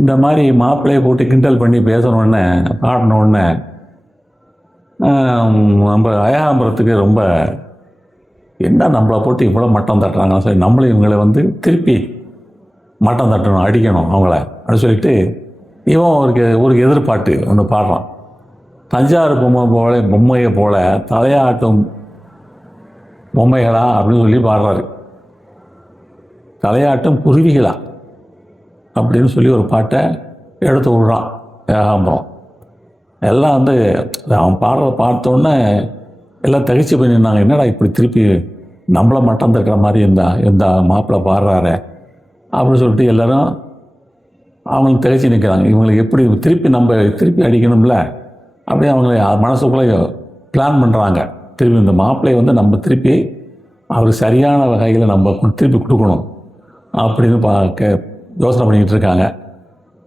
இந்த மாதிரி மாப்பிள்ளையை போட்டு கிண்டல் பண்ணி பேசணுன்னே பாடினோடனே நம்ம அயகாம்பரத்துக்கு ரொம்ப என்ன நம்மளை போட்டு இவ்வளோ மட்டம் தட்டுறாங்கன்னு சொல்லி நம்மளும் இவங்களை வந்து திருப்பி மட்டம் தட்டணும், அடிக்கணும் அவங்கள அப்படின்னு சொல்லிட்டு இவன் ஒரு எதிர்பாட்டு ஒன்று பாடுறான். தஞ்சாவூர் பொம்மையை போல தலையாட்டும் பொம்மைகளா அப்படின்னு சொல்லி பாடுறாரு. தலையாட்டும் குருவிகளா அப்படின்னு சொல்லி ஒரு பாட்டை எடுத்து விடுறான் ஏகாம்பரம். எல்லாம் வந்து அவன் பாடுறத பார்த்தோன்னே எல்லாம் தகிச்சு பண்ணியிருந்தாங்க. என்னடா இப்படி திருப்பி நம்மளை மட்டம் தட்டுற மாதிரி இந்த மாப்பிள்ளை பாடுறாரு அப்படின்னு சொல்லிட்டு எல்லோரும் அவங்களுக்கு திகைச்சு நிற்கிறாங்க. இவங்களுக்கு எப்படி திருப்பி அடிக்கணும்ல அப்படியே அவங்கள மனசுக்குள்ளே பிளான் பண்ணுறாங்க. திருப்பி இந்த மாப்பிள்ளையை வந்து நம்ம திருப்பி அவருக்கு சரியான வகையில் நம்ம திருப்பி கொடுக்கணும் அப்படின்னு யோசனை பண்ணிக்கிட்டு இருக்காங்க.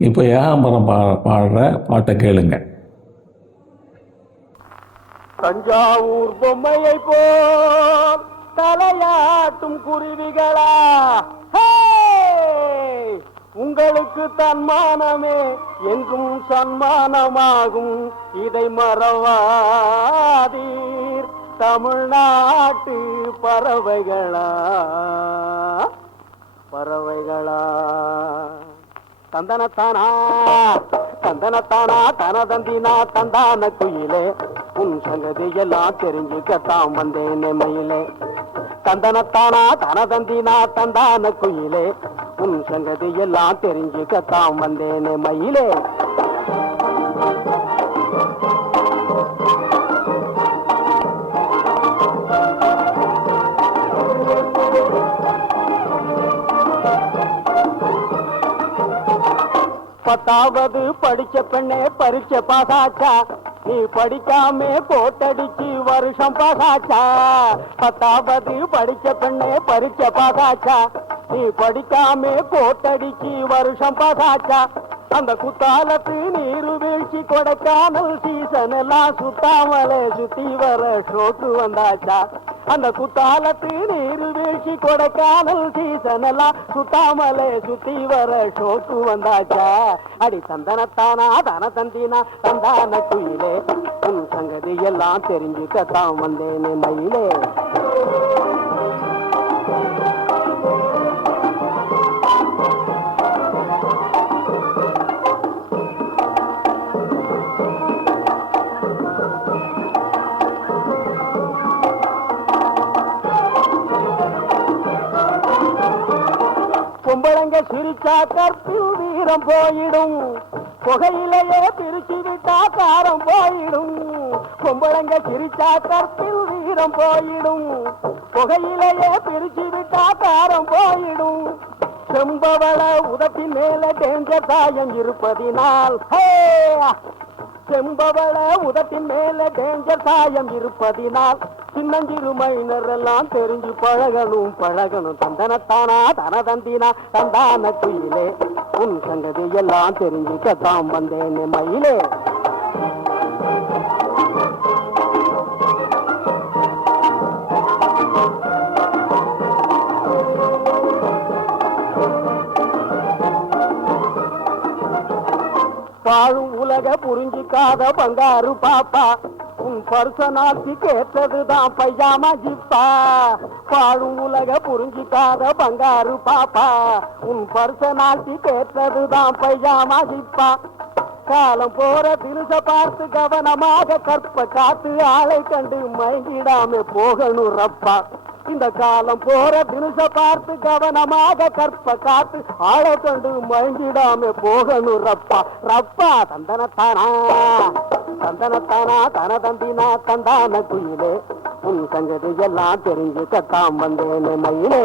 இப்போ ஏகாம்பரம் பாடுற பாட்டை கேளுங்க. தஞ்சாவூர் பொம்மையை போல் தலையாட்டும் குருவிகளா, உங்களுக்கு தன்மானமே எங்கும் சன்மானமாகும், இதை மறவாதீர் தமிழ்நாட்டு பறவைகளா பறவைகளா. தந்தனத்தானா தந்தனத்தானா தனதந்தினா தந்தான குயிலே, உன் சங்கதி எல்லாம் தெரிஞ்சுக்கத்தான் வந்தேன் மயிலே. தந்தனத்தானா தனதந்தினா தந்தான குயிலே, உன் சங்கதி எல்லாம் தெரிஞ்சுக்கத்தான் வந்தேன் மயிலே. பத்தாவது படிச்ச பெண்ணே பரீட்சை பாசாச்சா, நீ படிக்காமே போட்டடிச்சு வருஷம் பாசாச்சா. பத்தாவது படிச்ச பெண்ணே பரீட்சை பாசாச்சா, நீ படிக்காமே போட்டடிச்சு வருஷம் பாசாச்சா. அந்த குத்தாலத்து நீரு வீழ்ச்சி கொடைக்கானல் சீசன் எல்லாம் சுத்தாமலே சுத்தி வர ஷோக்கு வந்தாச்சா. அந்த குத்தாலத்து நீரு வீழ்ச்சி கொடைக்கானல் சீசன் எல்லாம் சுத்தாமலே சுத்தி வர ஷோக்கு வந்தாச்சா. அடி தந்தனத்தானா தன தந்தினா தந்தான குயிலே, உன் சங்கதி எல்லாம் தெரிஞ்சுக்கத்தான் வந்தேனே மயிலே. பொம்பளங்க சிரிச்சா கற்பில் வீரம் போயிடும், புகையிலேயே பிரிச்சு விட்டா காரம் போயிடும். பொம்பளங்க சிரிச்சா கற்பில் வீரம் போயிடும், புகையிலேயே பிரிச்சு விட்டா காரம் போயிடும். செம்பவள உதட்டின் மேல டேஞ்சர் சாயம் இருப்பதினால், செம்பவள உதட்டின் மேல டேஞ்சர் சாயம் இருப்பதினால் சின்னஞ்சிறு மைனர் எல்லாம் தெரிஞ்சு பழகணும். தந்தனத்தானா தனதந்தினா தந்தான குயிலே, உன் சங்கதி எல்லாம் தெரிஞ்சுக்கத்தான் வந்தேன் மயிலே. வாழும் உலக புரிஞ்சிக்காத பங்காரு பாப்பா, உன் பர்சனாலிட்டி கேட்டதுதான் பைஜாமா ஜிப்பா. வாழும் உலக புரிஞ்சிக்காத பங்காரு பாப்பா, உன் பர்சனாலிட்டி கேட்டதுதான் பைஜாமா ஜிப்பா. காலம் போற தினுச பார்த்து கவனமாக கற்ப காத்து ஆளை கண்டு மயங்கிடாம போகணும் ரப்பா. இந்த காலம் போற தினுச பார்த்து கவனமாக கற்ப காத்து ஆளை கண்டு மயங்கிடாம போகணும் ரப்பா. ரப்பா தந்தனத்தானா தந்தனத்தானா தனதந்தினா தந்தான குயிலே, உன் சங்கதி எல்லாம் தெரிஞ்சுக்கத்தான் வந்தேன் மயிலே.